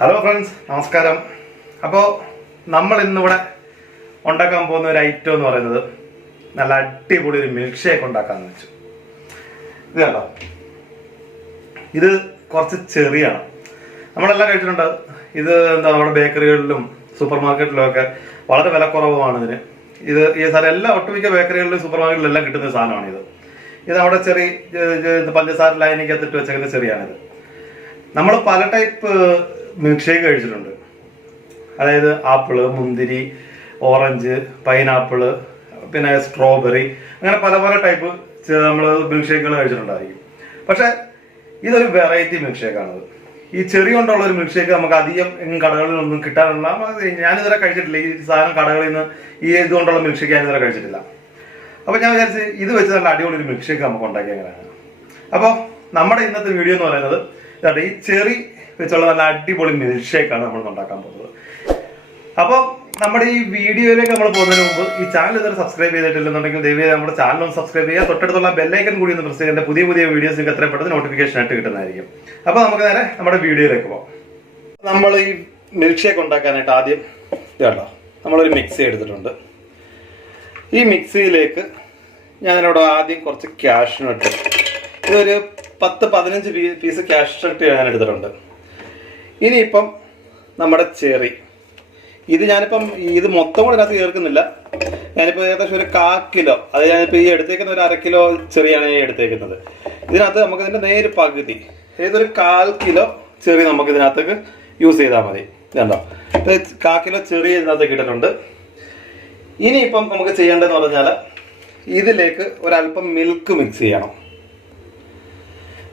Hello friends, നമസ്കാരം. അപ്പോൾ നമ്മൾ ഇന്നിവിടെ ഉണ്ടാക്കാൻ പോകുന്ന ഒരു ഐറ്റം എന്ന് പറയുന്നത് നല്ല അടിപൊളി ഒരു മിൽക്ക് ഷേക്ക് ഉണ്ടാക്കാമെന്ന് വെച്ചു. ഇത് കണ്ടോ, ഇത് കുറച്ച് ചെറിയാണ്. നമ്മളെല്ലാം കഴിച്ചിട്ടുണ്ട്. ഇത് എന്താ, നമ്മുടെ ബേക്കറികളിലും സൂപ്പർ മാർക്കറ്റിലും ഒക്കെ വളരെ വിലക്കുറവാണ് ഇതിന്. ഈ സാധനം എല്ലാ ഒട്ടുമിക്ക ബേക്കറികളിലും സൂപ്പർ മാർക്കറ്റിലും എല്ലാം കിട്ടുന്ന സാധനമാണ് ഇത് നമ്മുടെ ചെറിയ പഞ്ചസാര ലൈനിക്കകത്തിട്ട് വെച്ചേക്കുന്ന ചെറിയാണിത്. നമ്മൾ പല ടൈപ്പ് മിൽക്ക് ഷേക്ക് കഴിച്ചിട്ടുണ്ട്. അതായത് ആപ്പിള്, മുന്തിരി, ഓറഞ്ച്, പൈനാപ്പിള്, പിന്നെ സ്ട്രോബെറി, അങ്ങനെ പല പല ടൈപ്പ് നമ്മൾ മിൽക്ക് ഷേക്കുകൾ കഴിച്ചിട്ടുണ്ടായിരിക്കും. പക്ഷെ ഇതൊരു വെറൈറ്റി മിൽക്ക് ഷേക്കാണത്. ഈ ചെറി കൊണ്ടുള്ള ഒരു മിൽക്ക് ഷേക്ക് നമുക്ക് അധികം കടകളിൽ ഒന്നും കിട്ടാനുള്ള, ഞാനിതുവരെ കഴിച്ചിട്ടില്ല. ഈ സാധനം കടകളിൽ നിന്ന് ഈ ഇതുകൊണ്ടുള്ള മിൽക്ക് ഷേക്ക് ഞാനിതുവരെ കഴിച്ചിട്ടില്ല. അപ്പോൾ ഞാൻ വിചാരിച്ച് ഇത് വെച്ച് നല്ല അടിപൊളി ഒരു മിൽക്ക് ഷേക്ക് നമുക്ക് ഉണ്ടാക്കി എങ്ങനെയാണ്. അപ്പോൾ നമ്മുടെ ഇന്നത്തെ വീഡിയോ എന്ന് പറയുന്നത് ഈ ചെറി വെച്ചുള്ള നല്ല അടിപൊളി മിൽക്ക് ഷേക്കാണ് നമ്മൾ ഉണ്ടാക്കാൻ പോകുന്നത്. അപ്പോൾ നമ്മുടെ ഈ വീഡിയോയിലേക്ക് നമ്മൾ പോകുന്നതിന് മുമ്പ് ഈ ചാനൽ ഇതുവരെ സബ്സ്ക്രൈബ് ചെയ്തിട്ടില്ലെന്നുണ്ടെങ്കിൽ ദയവായി നമ്മുടെ ചാനൽ ഒന്ന് സബ്സ്ക്രൈബ് ചെയ്യുക. തൊട്ടടുത്തുള്ള ബെല്ലൈക്കൺ കൂടി ഒന്ന് പ്രസ് ചെയ്യേണ്ട പുതിയ പുതിയ വീഡിയോസ് നിങ്ങൾക്ക് എത്രയും പെട്ടെന്ന് നോട്ടിഫിക്കേഷൻ ആയിട്ട് കിട്ടുന്നതായിരിക്കും. അപ്പോൾ നമുക്ക് നേരെ നമ്മുടെ വീഡിയോയിലേക്ക് പോകാം. നമ്മൾ ഈ മിൽക്ക് ഷേക്ക് ഉണ്ടാക്കാനായിട്ട് ആദ്യം കേട്ടോ നമ്മളൊരു മിക്സി എടുത്തിട്ടുണ്ട്. ഈ മിക്സിയിലേക്ക് ഞാനിവിടെ ആദ്യം കുറച്ച് കാഷ്നട്ട്, ഇതൊരു 10-15 പീസ് കാഷ്നട്ട് ഞാൻ എടുത്തിട്ടുണ്ട്. ഇനിയിപ്പം നമ്മുടെ ചെറി, ഇത് ഞാനിപ്പം ഇത് മൊത്തം കൂടെ ഇതിനകത്ത് ചേർക്കുന്നില്ല. ഞാനിപ്പോൾ ഏകദേശം ഒരു 1/4 കിലോ, അത് ഞാനിപ്പോൾ ഈ എടുത്തേക്കുന്ന ഒരു 1/2 കിലോ ചെറിയാണ് ഞാൻ എടുത്തേക്കുന്നത്. ഇതിനകത്ത് നമുക്ക് ഇതിൻ്റെ നേര് പകുതി, ഏതൊരു 1/4 കിലോ ചെറി നമുക്ക് ഇതിനകത്തേക്ക് യൂസ് ചെയ്താൽ മതി. ഇതുണ്ടോ, 1/4 കിലോ ചെറി ഇതിനകത്തേക്ക് ഇട്ടിട്ടുണ്ട്. ഇനിയിപ്പം നമുക്ക് ചെയ്യേണ്ടതെന്ന് പറഞ്ഞാൽ ഇതിലേക്ക് ഒരല്പം മിൽക്ക് മിക്സ് ചെയ്യണം.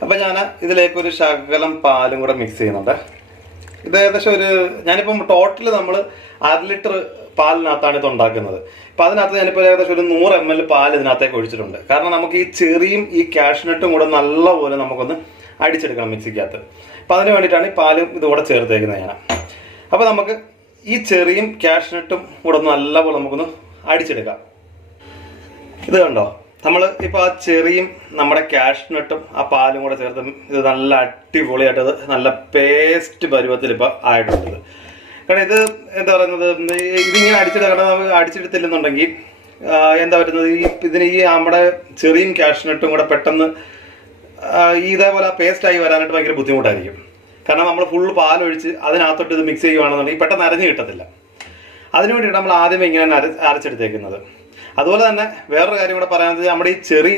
അപ്പം ഞാൻ ഇതിലേക്ക് ഒരു ശകലം പാലും കൂടെ മിക്സ് ചെയ്യുന്നുണ്ട്. ഇത് ഏകദേശം ഞാനിപ്പം ടോട്ടൽ നമ്മൾ 1/2 ലിറ്റർ പാലിനകത്താണ് ഇത് ഉണ്ടാക്കുന്നത്. അപ്പം അതിനകത്ത് ഞാനിപ്പോൾ ഏകദേശം ഒരു 100 ml പാൽ ഇതിനകത്തേക്ക് ഒഴിച്ചിട്ടുണ്ട്. കാരണം നമുക്ക് ഈ ചെറിയും ഈ കാഷ്നട്ടും കൂടെ നല്ലപോലെ നമുക്കൊന്ന് അടിച്ചെടുക്കണം മിക്സിക്കകത്ത്. അപ്പം അതിന് വേണ്ടിയിട്ടാണ് ഈ പാലും ഇതുകൂടെ ചേർത്തേക്കുന്നത് ഞാൻ. അപ്പം നമുക്ക് ഈ ചെറിയും കാഷ്നട്ടും കൂടെ ഒന്ന് നല്ലപോലെ നമുക്കൊന്ന് അടിച്ചെടുക്കാം. ഇത് കണ്ടോ, നമ്മൾ ഇപ്പോൾ ആ ചെറിയും നമ്മുടെ കാഷ്നട്ടും ആ പാലും കൂടെ ചേർത്ത് ഇത് നല്ല അടിപൊളിയായിട്ട് നല്ല പേസ്റ്റ് പരുവത്തിൽ ഇപ്പോൾ ആയിട്ടുണ്ട്. കാരണം ഇത് എന്താ പറയുന്നത്, ഇതിങ്ങനെ അടിച്ചെടുത്തില്ലെന്നുണ്ടെങ്കിൽ എന്താ പറ്റുന്നത്, ഈ നമ്മുടെ ചെറിയും കാഷ്നട്ടും കൂടെ പെട്ടെന്ന് ഇതേപോലെ പേസ്റ്റായി വരാനായിട്ട് ഭയങ്കര ബുദ്ധിമുട്ടായിരിക്കും. കാരണം നമ്മൾ ഫുള്ള് പാലൊഴിച്ച് അതിനകത്തോട്ട് ഇത് മിക്സ് ചെയ്യുകയാണെന്നുണ്ടെങ്കിൽ പെട്ടെന്ന് അരഞ്ഞ് കിട്ടത്തില്ല. അതിനു വേണ്ടിയിട്ട് നമ്മൾ ആദ്യമേ ഇങ്ങനെ അരച്ചെടുത്തേക്കുന്നത്. അതുപോലെ തന്നെ വേറൊരു കാര്യം കൂടെ പറയാനുള്ളത്, നമ്മുടെ ഈ ചെറി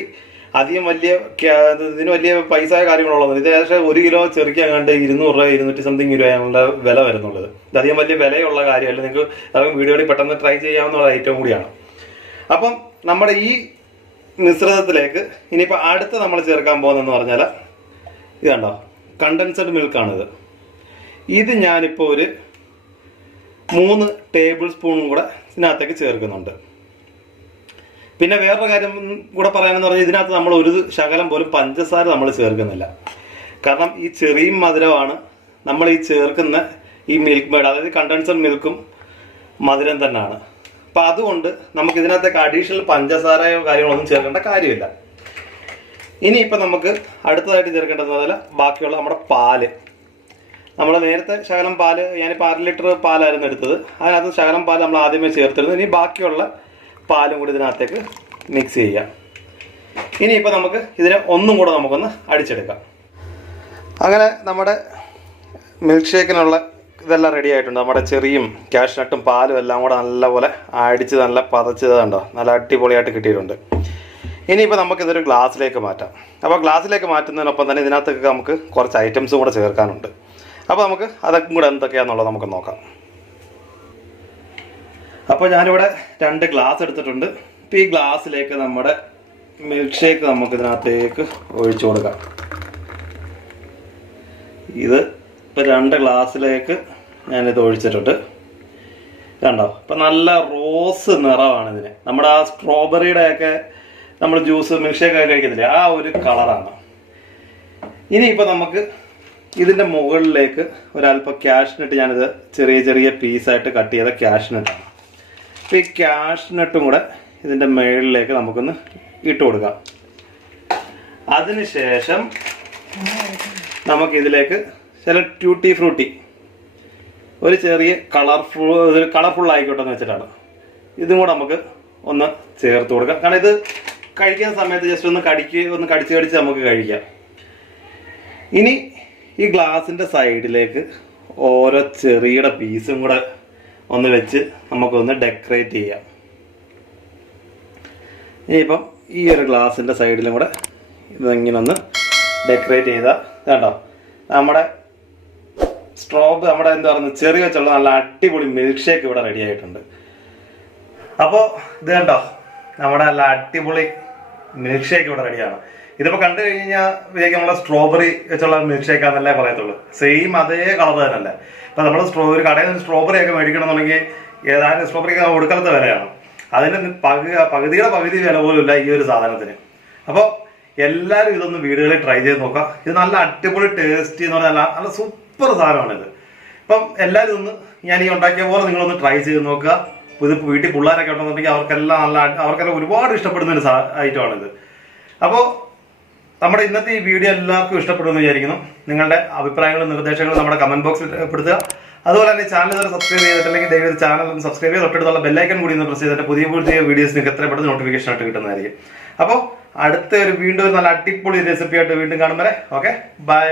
അധികം ഇതിന് വലിയ പൈസ കാര്യങ്ങളുള്ളത്. ഇത് ഏകദേശം 1 കിലോ ചെറിക്ക് അങ്ങാണ്ട് 200 രൂപ 200 സംതിങ് രൂപയുള്ള വില വരുന്നുള്ളത്. ഇത് അധികം വലിയ വിലയുള്ള കാര്യമല്ല. നിങ്ങൾക്ക് അധികം വീഡിയോയിൽ പെട്ടെന്ന് ട്രൈ ചെയ്യാവുന്ന ഐറ്റം കൂടിയാണ്. അപ്പം നമ്മുടെ ഈ മിശ്രിതത്തിലേക്ക് ഇനിയിപ്പോൾ അടുത്ത് നമ്മൾ ചേർക്കാൻ പോകുന്നതെന്ന് പറഞ്ഞാൽ ഇത് കണ്ടോ, കണ്ടൻസ്ഡ് മിൽക്കാണിത്. ഇത് ഞാനിപ്പോൾ ഒരു 3 ടേബിൾ സ്പൂണും കൂടെ ഇതിനകത്തേക്ക് ചേർക്കുന്നുണ്ട്. പിന്നെ വേറൊരു കാര്യം കൂടെ പറയാനെന്ന് പറഞ്ഞാൽ ഇതിനകത്ത് നമ്മൾ ഒരു ശകലം പോലും പഞ്ചസാര നമ്മൾ ചേർക്കുന്നില്ല. കാരണം ഈ ചെറിയും മധുരമാണ് നമ്മൾ ഈ ചേർക്കുന്ന ഈ മിൽക്ക് മെയ്ഡ്, അതായത് കണ്ടൻസ്ഡ് മിൽക്കും മധുരം തന്നെയാണ്. അപ്പം അതുകൊണ്ട് നമുക്ക് ഇതിനകത്തേക്ക് അഡീഷണൽ പഞ്ചസാരയോ കാര്യങ്ങളൊന്നും ചേർക്കേണ്ട കാര്യമില്ല. ഇനിയിപ്പോൾ നമുക്ക് അടുത്തതായിട്ട് ചേർക്കേണ്ടതെന്ന് പറഞ്ഞാൽ ബാക്കിയുള്ള നമ്മുടെ പാല്. നമ്മൾ നേരത്തെ ശകലം പാല്, ഞാനിപ്പോൾ 1/2 ലിറ്റർ പാലായിരുന്നു എടുത്തത്. അതിനകത്ത് ശകലം പാൽ നമ്മൾ ആദ്യമേ ചേർത്തിരുന്നു. ഇനി ബാക്കിയുള്ള പാലും കൂടി ഇതിനകത്തേക്ക് മിക്സ് ചെയ്യാം. ഇനിയിപ്പോൾ നമുക്ക് ഇതിനെ ഒന്നും കൂടെ നമുക്കൊന്ന് അടിച്ചെടുക്കാം. അങ്ങനെ നമ്മുടെ മിൽക്ക് ഷേക്കിനുള്ള ഇതെല്ലാം റെഡി ആയിട്ടുണ്ട്. നമ്മുടെ ചെറിയും കാഷ്നട്ടും പാലും എല്ലാം കൂടെ നല്ലപോലെ അടിച്ച് നല്ല പതച്ചത് കണ്ടോ, നല്ല അടിപൊളിയായിട്ട് കിട്ടിയിട്ടുണ്ട്. ഇനിയിപ്പോൾ നമുക്കിതൊരു ഗ്ലാസ്സിലേക്ക് മാറ്റാം. അപ്പോൾ ഗ്ലാസ്സിലേക്ക് മാറ്റുന്നതിനൊപ്പം തന്നെ ഇതിനകത്തേക്ക് നമുക്ക് കുറച്ച് ഐറ്റംസും കൂടെ ചേർക്കാനുണ്ട്. അപ്പോൾ നമുക്ക് അതൊക്കെ കൂടെ എന്തൊക്കെയാണെന്നുള്ളത് നമുക്ക് നോക്കാം. അപ്പോൾ ഞാനിവിടെ 2 ഗ്ലാസ് എടുത്തിട്ടുണ്ട്. ഇപ്പോൾ ഈ ഗ്ലാസ്സിലേക്ക് നമ്മുടെ മിൽക്ക് ഷേക്ക് നമുക്ക് ഇതിനകത്തേക്ക് ഒഴിച്ചു കൊടുക്കാം. ഇത് ഇപ്പോൾ 2 ഗ്ലാസ്സിലേക്ക് ഞാനിത് ഒഴിച്ചിട്ടുണ്ട്. കണ്ടോ, ഇപ്പം നല്ല റോസ് നിറമാണ് ഇതിന്. നമ്മുടെ ആ സ്ട്രോബെറിയുടെയൊക്കെ നമ്മൾ ജ്യൂസ് മിൽക്ക് ഷേക്ക് ഒക്കെ കഴിക്കത്തില്ലേ, ആ ഒരു കളറാണ്. ഇനിയിപ്പോൾ നമുക്ക് ഇതിൻ്റെ മുകളിലേക്ക് ഒരല്പം കാഷ്നട്ട്, ഞാനിത് ചെറിയ ചെറിയ പീസായിട്ട് കട്ട് ചെയ്ത കാഷ്നട്ടാണ്. അപ്പോൾ ഈ കാഷ്നട്ടും കൂടെ ഇതിൻ്റെ മുകളിലേക്ക് നമുക്കൊന്ന് ഇട്ട് കൊടുക്കാം. അതിനുശേഷം നമുക്കിതിലേക്ക് ചില ട്യൂട്ടി ഫ്രൂട്ടി ഒരു ചെറിയ കളർഫുൾ ആയിക്കോട്ടെ എന്ന് വെച്ചിട്ടാണ്. ഇതും കൂടെ നമുക്ക് ഒന്ന് ചേർത്ത് കൊടുക്കാം. കാരണം ഇത് കഴിക്കുന്ന സമയത്ത് ജസ്റ്റ് ഒന്ന് കടിച്ച് നമുക്ക് കഴിക്കാം. ഇനി ഈ ഗ്ലാസിൻ്റെ സൈഡിലേക്ക് ഓരോ ചെറിയുടെ പീസും കൂടെ ഒന്ന് വെച്ച് നമുക്കൊന്ന് ഡെക്കറേറ്റ് ചെയ്യാം. ഇനിയിപ്പം ഈ ഒരു ഗ്ലാസിൻ്റെ സൈഡിലും കൂടെ ഇതിങ്ങനെ ഒന്ന് ഡെക്കറേറ്റ് ചെയ്താൽ കേട്ടോ നമ്മുടെ എന്താ പറയുക ചെറിയ വെച്ചുള്ള നല്ല അടിപൊളി മിൽക്ക് ഷേക്ക് ഇവിടെ റെഡി ആയിട്ടുണ്ട്. അപ്പോൾ ഇത് കണ്ടോ നമ്മുടെ നല്ല അടിപൊളി മിൽക്ക് ഷേക്ക് ഇവിടെ റെഡിയാണ്. ഇതിപ്പോൾ കണ്ടു കഴിഞ്ഞാൽ വിചാരിക്കും നമ്മളെ സ്ട്രോബെറി വെച്ചുള്ള മിൽക്ക് ഷേക്ക് ആണെന്നല്ലേ പറയത്തുള്ളൂ. സെയിം അതേ കളർ തന്നെയല്ലേ. ഇപ്പം നമ്മൾ ഒരു കടയിൽ നിന്ന് സ്ട്രോബെറി ഒക്കെ മേടിക്കണമെന്നുണ്ടെങ്കിൽ ഏതായാലും സ്ട്രോബെറിക്ക് കൊടുക്കാത്ത വിലയാണ്. അതിന് പകുതിയുടെ പകുതി വില പോലും ഇല്ല ഈ ഒരു സാധനത്തിന്. അപ്പോൾ എല്ലാവരും ഇതൊന്ന് വീടുകളിൽ ട്രൈ ചെയ്ത് നോക്കാം. ഇത് നല്ല അടിപൊളി ടേസ്റ്റി എന്ന് പറഞ്ഞാൽ നല്ല സൂപ്പർ സാധനമാണിത്. ഇപ്പം എല്ലാവരും ഒന്ന് ഞാൻ ഈ ഉണ്ടാക്കിയ പോലെ നിങ്ങളൊന്ന് ട്രൈ ചെയ്ത് നോക്കുക. ഇത് വീട്ടിൽ പിള്ളേരൊക്കെ ഉണ്ടെന്നുണ്ടെങ്കിൽ അവർക്കെല്ലാം ഒരുപാട് ഇഷ്ടപ്പെടുന്ന ഒരു ഐറ്റമാണിത്. അപ്പോൾ നമ്മുടെ ഇന്നത്തെ ഈ വീഡിയോ എല്ലാവർക്കും ഇഷ്ടപ്പെടുമെന്ന് വിചാരിക്കുന്നു. നിങ്ങളുടെ അഭിപ്രായങ്ങളും നിർദ്ദേശങ്ങളും നമ്മുടെ കമന്റ് ബോക്സിൽ പെടുത്തുക. അതുപോലെ തന്നെ ചാനൽ ഇതുവരെ സബ്സ്ക്രൈബ് ചെയ്തിട്ടില്ലെങ്കിൽ ദയവായി ചാനൽ ഒന്ന് സബ്സ്ക്രൈബ് ചെയ്ത് തൊട്ടടുത്തുള്ള ബെല്ലൈക്കൺ കൂടി ഒന്ന് പ്രസ് ചെയ്തിട്ട് പുതിയ വീഡിയോസ് നിങ്ങൾക്ക് എത്ര പെട്ടെന്ന് നോട്ടിഫിക്കേഷൻ ആയിട്ട് കിട്ടുന്നതായിരിക്കും. അപ്പോൾ അടുത്ത വീണ്ടും ഒരു നല്ല അടിപൊളി റെസിപ്പി ആയിട്ട് വീണ്ടും കാണും വരെ ഓക്കെ ബൈ.